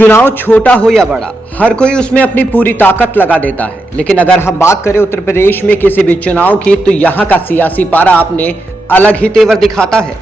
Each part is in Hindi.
चुनाव छोटा हो या बड़ा, हर कोई उसमें अपनी पूरी ताकत लगा देता है। लेकिन अगर हम बात करें उत्तर प्रदेश में किसी भी चुनाव की, तो यहाँ का सियासी पारा अपने अलग ही तेवर दिखाता है।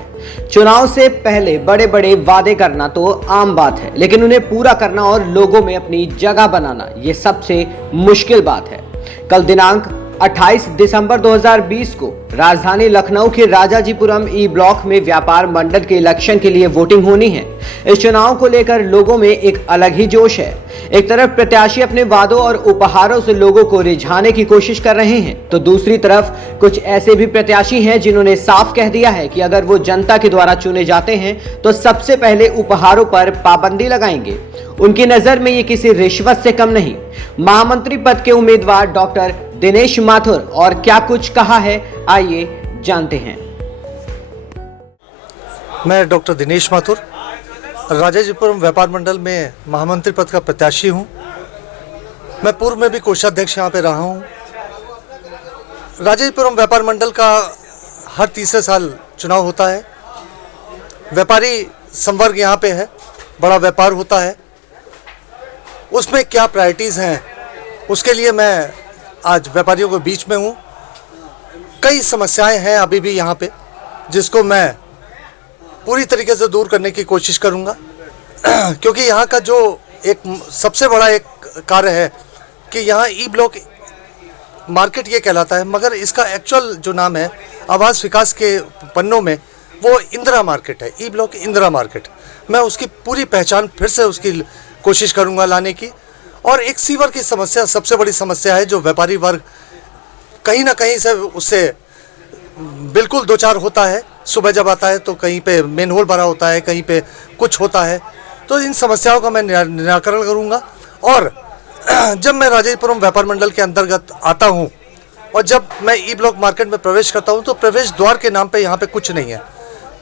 चुनाव से पहले बड़े बड़े वादे करना तो आम बात है, लेकिन उन्हें पूरा करना और लोगों में अपनी जगह बनाना, ये सबसे मुश्किल बात है। कल दिनांक 28 दिसंबर 2020 को राजधानी लखनऊ के राजाजीपुरम ई ब्लॉक में व्यापार मंडल के इलेक्शन के लिए वोटिंग होनी है। इस चुनाव को लेकर लोगों में एक अलग ही जोश है। एक तरफ प्रत्याशी अपने वादों और उपहारों से लोगों को रिझाने की कोशिश कर रहे हैं, तो दूसरी तरफ कुछ ऐसे भी प्रत्याशी हैं जिन्होंने साफ कह दिया है कि अगर वो जनता के द्वारा चुने जाते हैं तो सबसे पहले उपहारों पर पाबंदी लगाएंगे। उनकी नजर में ये किसी रिश्वत से कम नहीं। महामंत्री पद के उम्मीदवार डॉक्टर दिनेश माथुर और क्या कुछ कहा है, आइए जानते हैं। मैं डॉक्टर दिनेश माथुर राजाजीपुरम व्यापार मंडल में महामंत्री पद का प्रत्याशी हूं। मैं पूर्व में भी कोषाध्यक्ष यहाँ पे रहा हूं। राजाजीपुरम व्यापार मंडल का हर तीसरे साल चुनाव होता है। व्यापारी संवर्ग यहाँ पे है, बड़ा व्यापार होता है। उसमें क्या प्रायोरिटीज़ हैं, उसके लिए मैं आज व्यापारियों के बीच में हूँ। कई समस्याएं हैं अभी भी यहाँ पे, जिसको मैं पूरी तरीके से दूर करने की कोशिश करूँगा। क्योंकि यहाँ का जो एक सबसे बड़ा एक कार्य है कि यहाँ ई ब्लॉक मार्केट ये कहलाता है, मगर इसका एक्चुअल जो नाम है आवास विकास के पन्नों में वो इंदिरा मार्केट है। ई ब्लॉक इंदिरा मार्केट, मैं उसकी पूरी पहचान फिर से उसकी कोशिश करूँगा लाने की। और एक सीवर की समस्या सबसे बड़ी समस्या है, जो व्यापारी वर्ग कहीं ना कहीं से उससे बिल्कुल दो चार होता है। सुबह जब आता है तो कहीं पे मेन होल भरा होता है, कहीं पे कुछ होता है। तो इन समस्याओं का मैं निराकरण करूंगा। और जब मैं राजाजीपुरम व्यापार मंडल के अंतर्गत आता हूं और जब मैं ई ब्लॉक मार्केट में प्रवेश करता हूं, तो प्रवेश द्वार के नाम पे यहाँ पे कुछ नहीं है।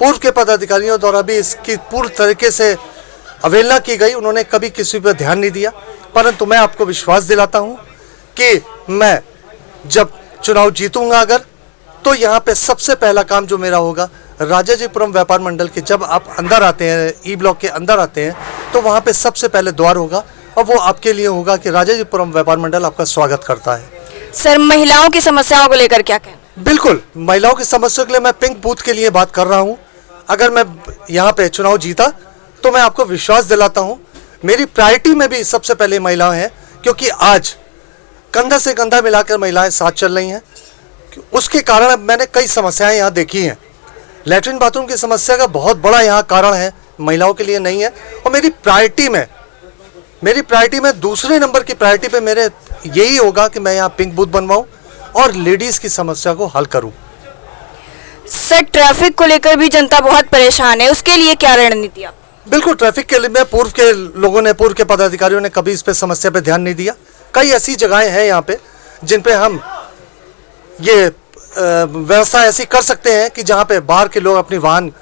पूर्व के पदाधिकारियों द्वारा भी इसकी पूर्ण तरीके से अवहेलना की गई, उन्होंने कभी किसी पर ध्यान नहीं दिया। परंतु मैं आपको विश्वास दिलाता हूं कि मैं जब चुनाव जीतूंगा अगर, तो यहाँ पे सबसे पहला काम जो मेरा होगा, राजाजीपुरम व्यापार मंडल के जब आप अंदर आते हैं, ई ब्लॉक के अंदर आते हैं, तो वहाँ पे सबसे पहले द्वार होगा और वो आपके लिए होगा कि राजाजीपुरम व्यापार मंडल आपका स्वागत करता है। सर, महिलाओं की समस्याओं को लेकर क्या कहना? बिल्कुल, महिलाओं की समस्याओं के लिए मैं पिंक बूथ के लिए बात कर रहा हूँ। अगर मैं यहाँ पे चुनाव जीता तो मैं आपको विश्वास दिलाता हूँ मेरी प्रायोरिटी में भी सबसे पहले महिलाएं हैं, क्योंकि आज कंधा से कंधा मिलाकर महिलाएं साथ चल रही हैं। उसके कारण मैंने कई समस्याएं यहाँ देखी हैं। लैट्रिन बाथरूम की समस्या का बहुत बड़ा यहाँ कारण है, महिलाओं के लिए नहीं है। और मेरी प्रायोरिटी में दूसरे नंबर की प्रायोरिटी पे मेरे यही होगा कि मैं यहाँ पिंक बूथ बनवाऊँ और लेडीज़ की समस्या को हल करूँ। सर, ट्रैफिक को लेकर भी जनता बहुत परेशान है, उसके लिए क्या रणनीति है? बिल्कुल, ट्रैफिक के लिए मैं पूर्व के पदाधिकारियों ने कभी इस पे समस्या पे ध्यान नहीं दिया। कई ऐसी जगहें हैं यहाँ पे जिन पे हम ये व्यवस्था ऐसी कर सकते हैं कि जहाँ पे बाहर के लोग अपनी वाहन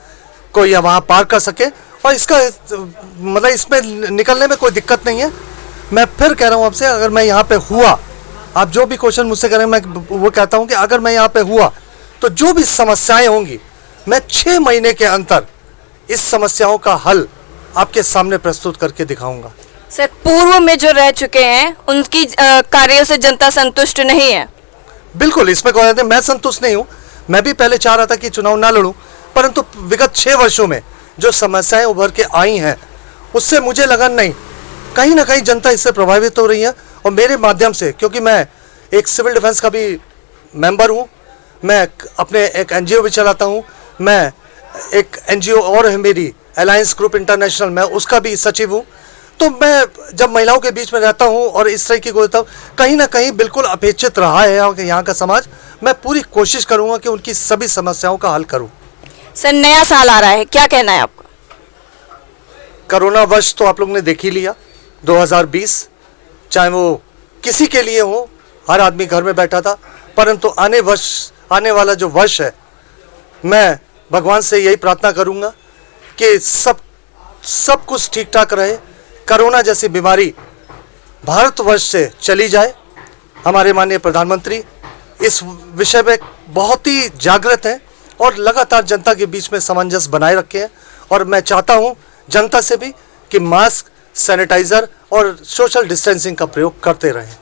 को या वहाँ पार्क कर सके, और इसका मतलब इसमें निकलने में कोई दिक्कत नहीं है। मैं फिर कह रहा हूँ आपसे, अगर मैं यहाँ पे हुआ, आप जो भी क्वेश्चन मुझसे करें, मैं वो कहता हूँ कि अगर मैं यहाँ पे हुआ तो जो भी समस्याएं होंगी, मैं 6 महीने के अंदर इस समस्याओं का हल आपके सामने प्रस्तुत करके दिखाऊंगा। सर, पूर्व में जो रह चुके हैं उनकी कार्यों से जनता संतुष्ट नहीं है? बिल्कुल, इसमें कहा जाता है मैं संतुष्ट नहीं हूँ। मैं भी पहले चाह रहा था कि चुनाव ना लड़ूं, परंतु विगत 6 वर्षों में जो समस्याएं उभर के आई हैं, उससे मुझे लगा नहीं, कहीं ना कहीं जनता इससे प्रभावित हो रही है। और मेरे माध्यम से, क्योंकि मैं एक सिविल डिफेंस का भी मेंबर हूँ, मैं अपने एक NGO भी चलाता हूँ, मैं एक NGO और है मेरी अलायंस ग्रुप इंटरनेशनल, मैं उसका भी सचिव हूँ। तो मैं जब महिलाओं के बीच में रहता हूँ और इस तरह की कोई कहीं ना कहीं बिल्कुल अपेक्षित रहा है यहाँ का समाज। मैं पूरी कोशिश करूँगा कि उनकी सभी समस्याओं का हल करूँ। सर, नया साल आ रहा है, क्या कहना है आपका? कोरोना वर्ष तो आप लोग ने देख ही लिया, 2020, चाहे वो किसी के लिए हो, हर आदमी घर में बैठा था। परंतु आने वाला जो वर्ष है, मैं भगवान से यही प्रार्थना करूंगा कि सब कुछ ठीक ठाक रहे, कोरोना जैसी बीमारी भारतवर्ष से चली जाए। हमारे माननीय प्रधानमंत्री इस विषय में बहुत ही जागृत हैं और लगातार जनता के बीच में सामंजस्य बनाए रखे हैं। और मैं चाहता हूं जनता से भी कि मास्क सैनिटाइज़र और सोशल डिस्टेंसिंग का प्रयोग करते रहें।